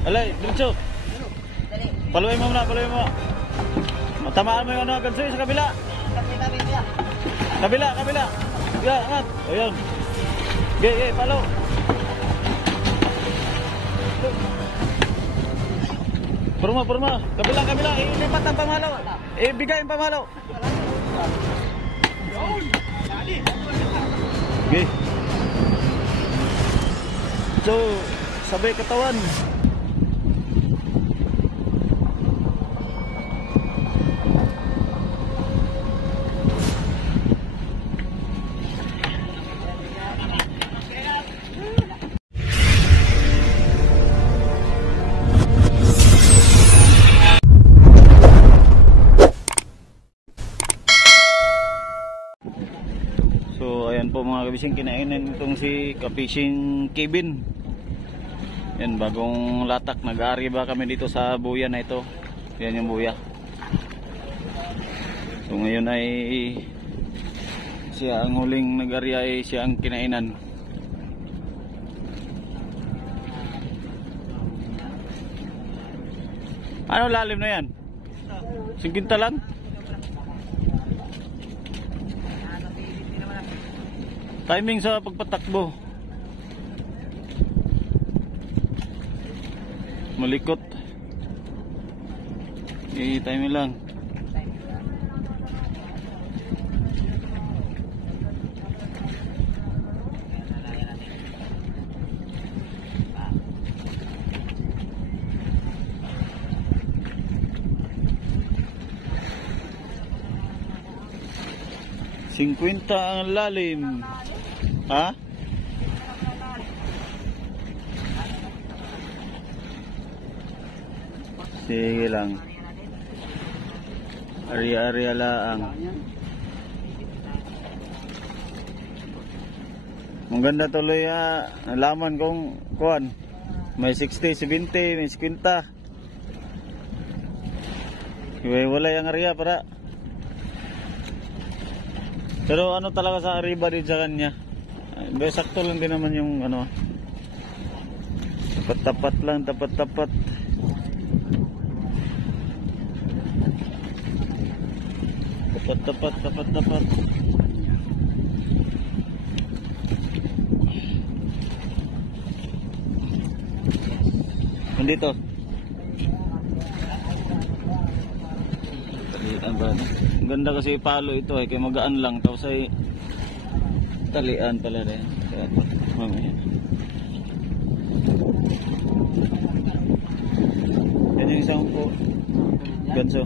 Alay, diretso. Paluin mo muna, paluin mo. Tamaan mo yung ano, gansoy sa kabila. Kabila, kabila. Ya, angat. Ayun. Ge, palo. Purma. Kabila. Ilipat ang pamalaw. Bigay ang pamalaw. Ge. So, sabay katawan. So ayan po mga kabising, kinainan itong si Kapishing Kevin. Yan, bagong latak. Nag-aari ba kami dito sa buya na ito. Yan yung buya. So ngayon ay siya ang huling nag-aari, ay siya ang kinainan. Ano lalim na yan? 50 lang? Timing sa pagpatakbo. Malikot. Timing lang. Singkwenta ang lalim. Ha? Sige lang. Ari-ari laang. Maganda tuloy nalaman kong kuan. May 60, 70, may 50. Wala yung area para. Pero ano talaga sa arriba din sa kanya. Sakto lang din naman yung ano. Tapat-tapat lang, tapat-tapat. Tapat-tapat. Nandito. Talian ba? Ang ganda kasi palo ito kaya magaan lang. Tapos ay talian pala rin. Kaya mamaya. Yan yung isang po. Ganso.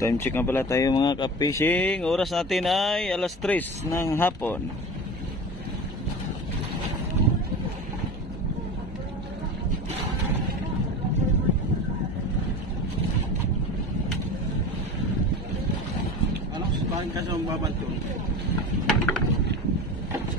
Time check na pala tayo mga ka-fishing. Oras natin ay 3:00 ng hapon. Kaso magbanton.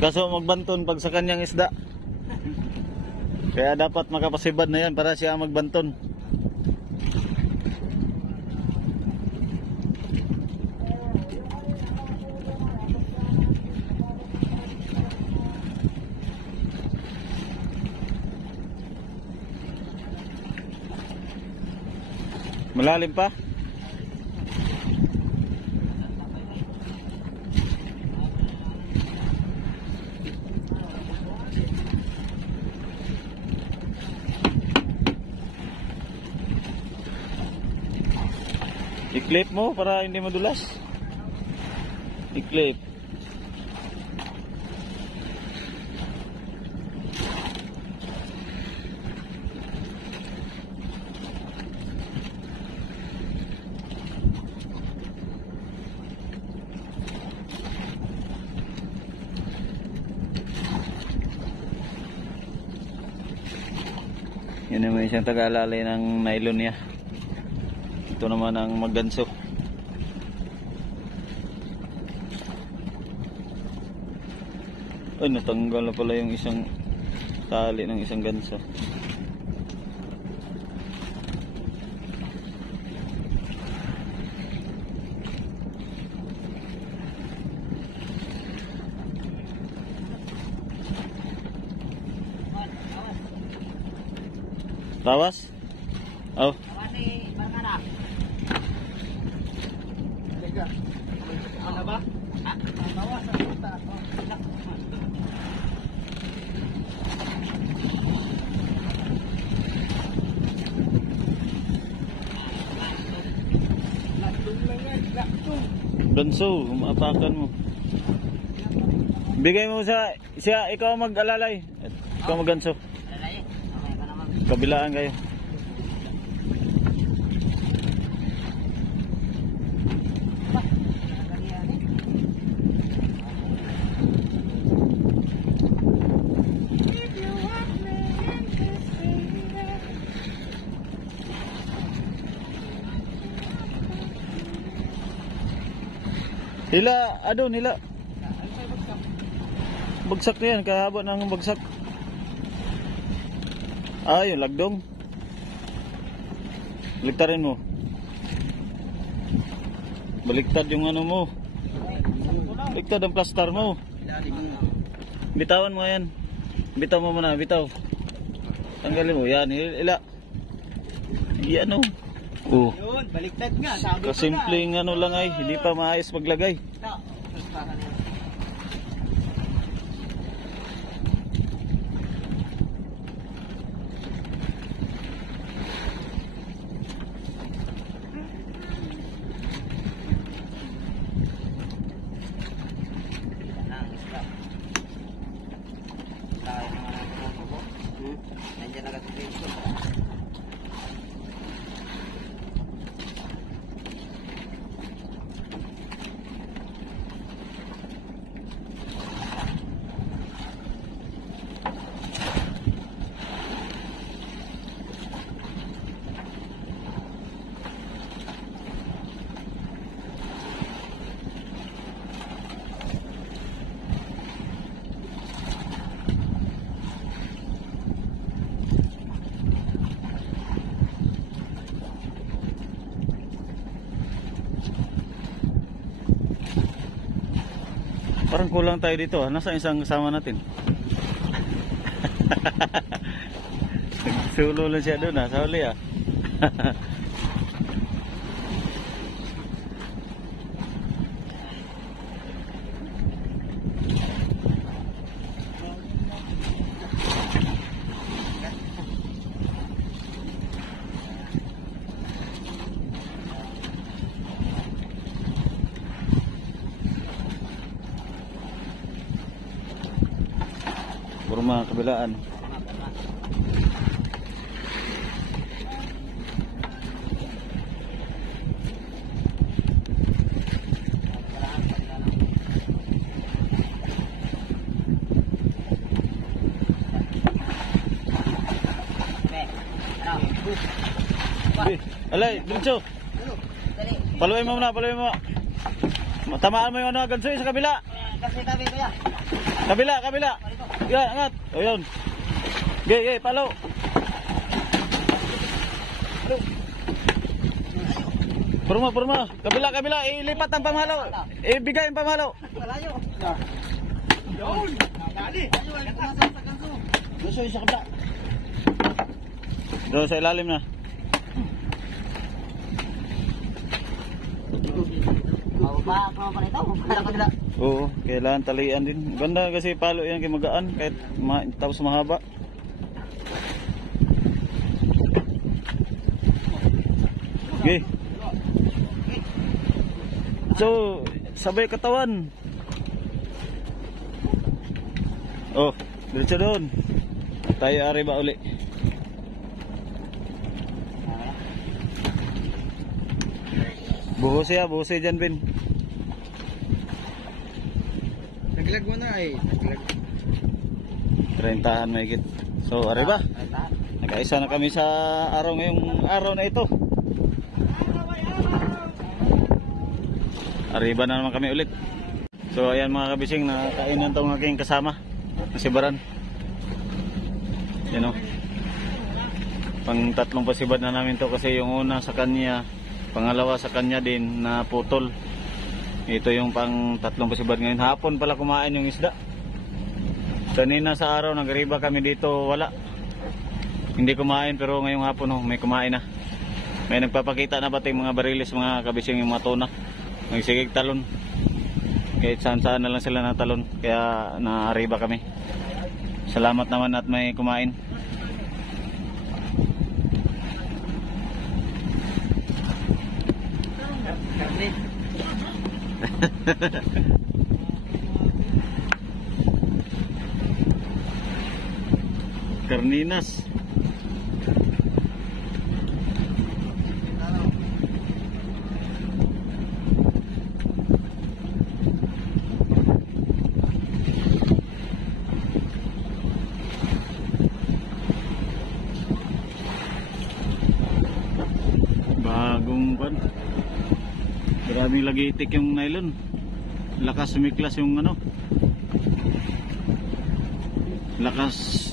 Kaso magbanton pag sa kanyang isda. Kaya dapat makapasibad na yan para siya magbanton. Malalim pa? I-clip mo para hindi madulas. I-clip. Yan naman isang taga-alalay ng nylon niya. Ito naman ang magganso. Ay, natanggal na pala yung isang tali ng isang ganso. Tawas? Oh. Ano ba? Tawas sa puta. Ganso, maapakan mo. Bigay mo siya, ikaw mag-alalay. Ikaw mag-ganso. Kabilaan kayo. Hila, adon, hila. Bagsak na yan, kahaba ng bagsak. Yung lagdong. Baliktarin mo. Baliktad yung ano mo. Baliktad ang plaster mo. Bitawan mo yan. Bitaw mo muna, bitaw. Tanggalin mo, yan, hila. Yan o. Oh. Yun, baliktad nga. Sabi ko Kasimpleng ano lang ay, hindi pa maayos maglagay. Nandiyan na kasi Parang kulang tayo dito. Nasaan isang kasama natin? Sulo lang siya doon sa huli Puro mga kabilaan. Alay, diretso. Paluin mo muna, paluin mo. Tamaan mo yung ano, ganso sa kabila. Kasi tabi ko ya. Kabila. Ya, angat. O yun. Ge, palo. Purma. Kabila. Ilipat ang pamalo. Ibigay ang pamalo. Malayo. Yun. Dali. Gusto sa kabila. Doon sa ilalim na. Ako pa nito. Para kabila. Oo, kailangan talian din. Ganda kasi palo yan kay magaan kahit tapos mahaba. Okay. So, sabay katawan. Oh, diretso doon. Tayo ari ba uli? Buhos siya dyan, Ben. Naglag mo na eh. Naglag. 30 may higit. So, arriba. Nakaisa na kami sa ngayong araw na ito. Arriba na naman kami ulit. So ayan mga kabising, nakakainan tong aking kasama na si Baran. Yan o. Pang tatlong pasibad na namin to kasi yung una sa kanya, pangalawa sa kanya din na putol. Ito yung pang tatlong pasibad ngayon. Hapon pala kumain yung isda. Kanina sa araw nagriba kami dito, wala. Hindi kumain pero ngayong hapon may kumain na. May nagpapakita na bating mga barilis mga kabising yung mga tuna. Nagsigig talon. Kahit saan-saan na lang sila na talon. Kaya naariba kami. Salamat naman at may kumain. Karninas. Bagong pan. Maraming lagi itik yung nylon. Lakas sumiklas yung ano.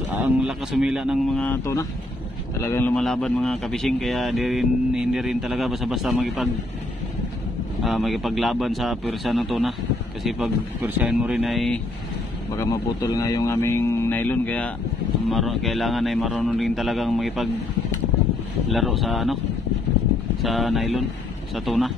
Ang lakas sumila ng mga tuna. Talagang lumalaban mga kabising, kaya hindi rin talaga basta-basta magipaglaban sa pwersa ng tuna. Kasi pag pwersahin mo rin ay baka maputol nga yung aming nylon, kaya kailangan ay marunong rin talagang makipaglaro sa sa nylon, sa tuna.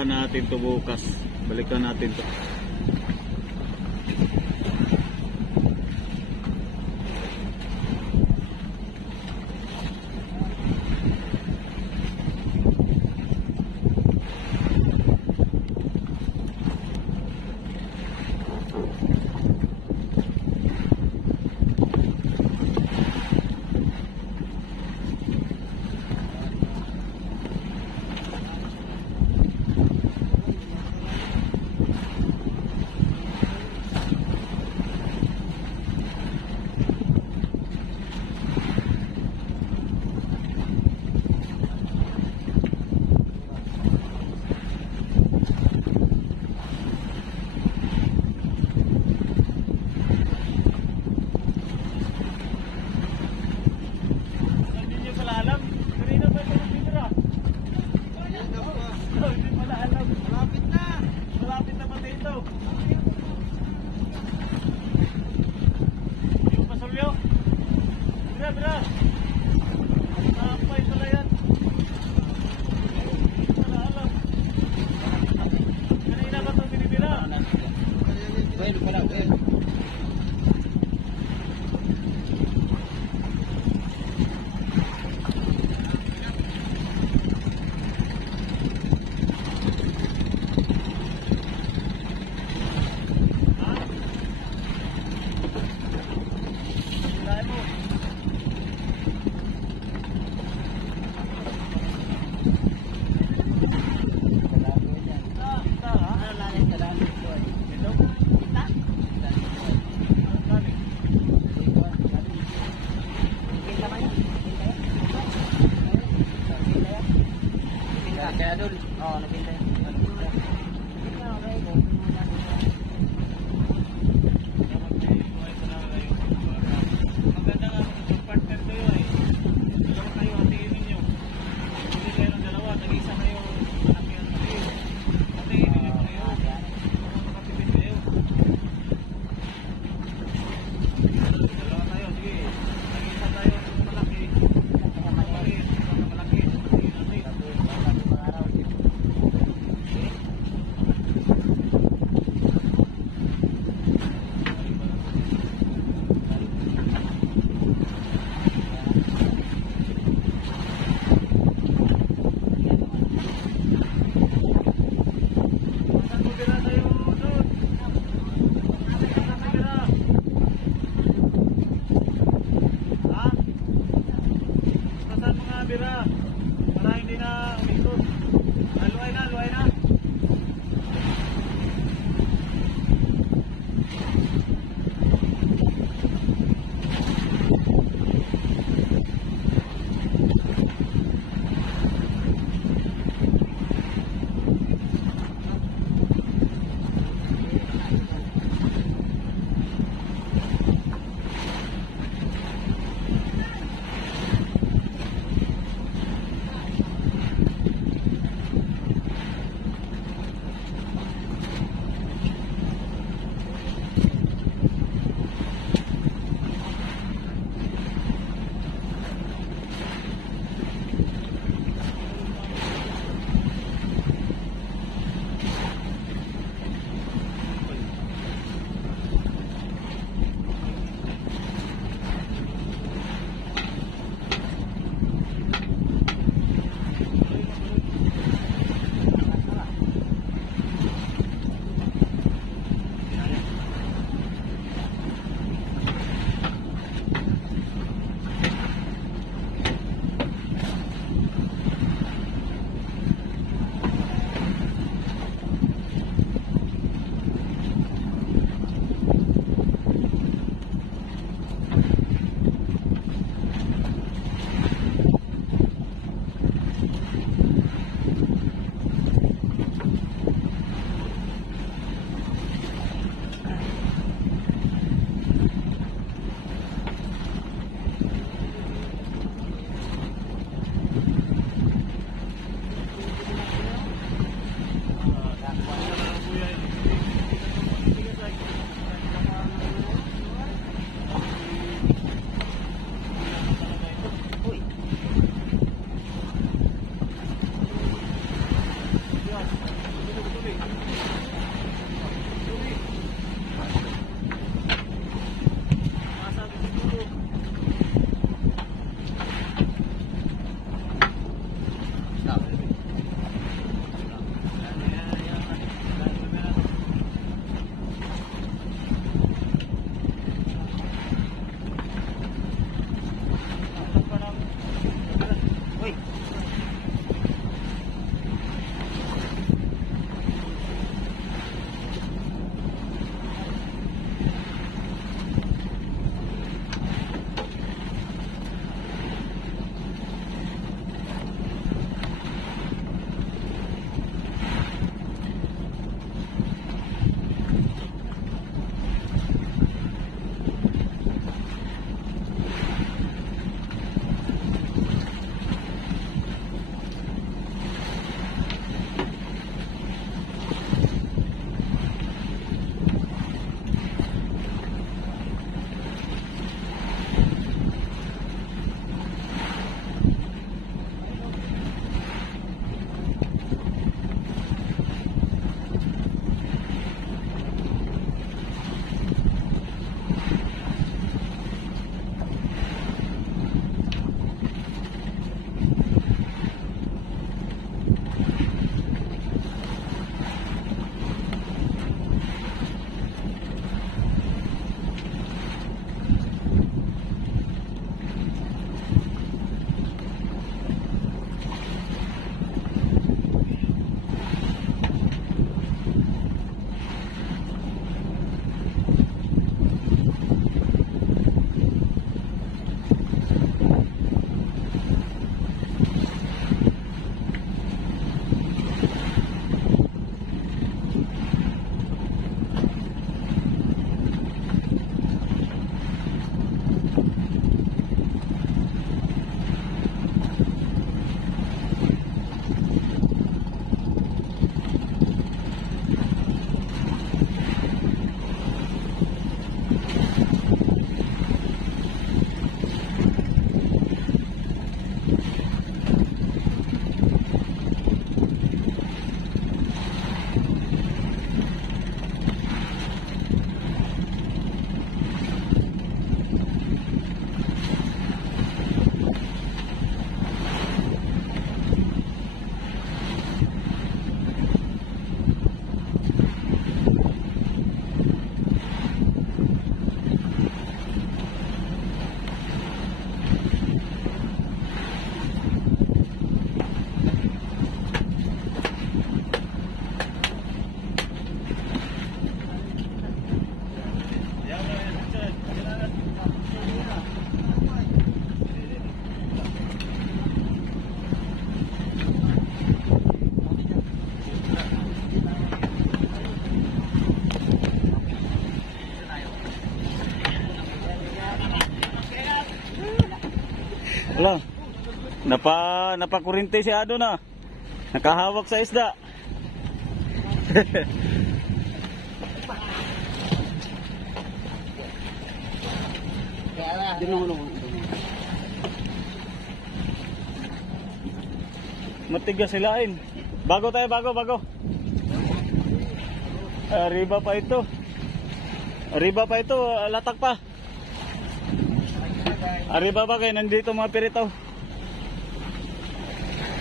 Natin to bukas, balikan natin to. Kaya doon, naghintay. Napakurinte si Ado na. Nakahawak sa isda. Matigas silain. Bago tayo, bago. Arriba pa ito. Latak pa. Arriba pa kayo, nandito mga pirito.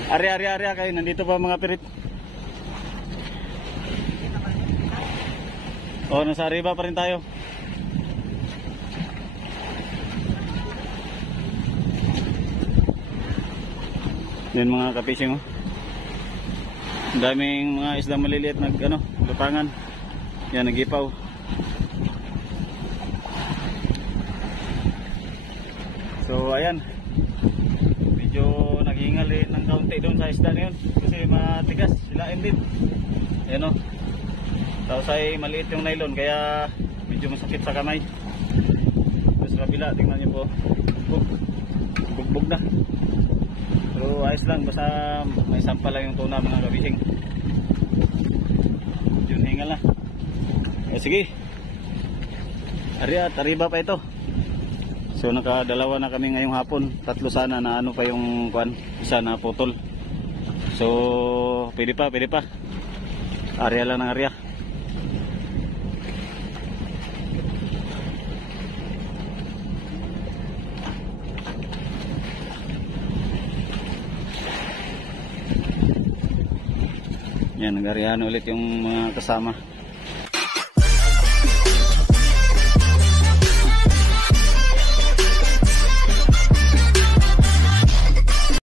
Ari kayo, nandito pa mga pirit. Oh, nasa arriba pa rin tayo. Yan mga kapising, oh. Ang daming mga isda maliliit lupangan. Yan, nagipaw. So ayan, medyo naghingal ng kaunti doon sa isda na yun kasi matigas, silain din. Ayan, oh. Tapos ay maliit yung nylon kaya medyo masakit sa kamay. Tapos sa kabila, tingnan nyo po, bugbog na. Pero ayos lang, basta may sampa lang yung tuna mga kabising. Yun, hingal na. Sige, arriba pa ito. So nakadalawa na kami ngayong hapon. Tatlo sana na pa yung kuan, isa na putol. So pwede pa. Area lang ng area. Yan, nag-arihan ulit yung mga kasama.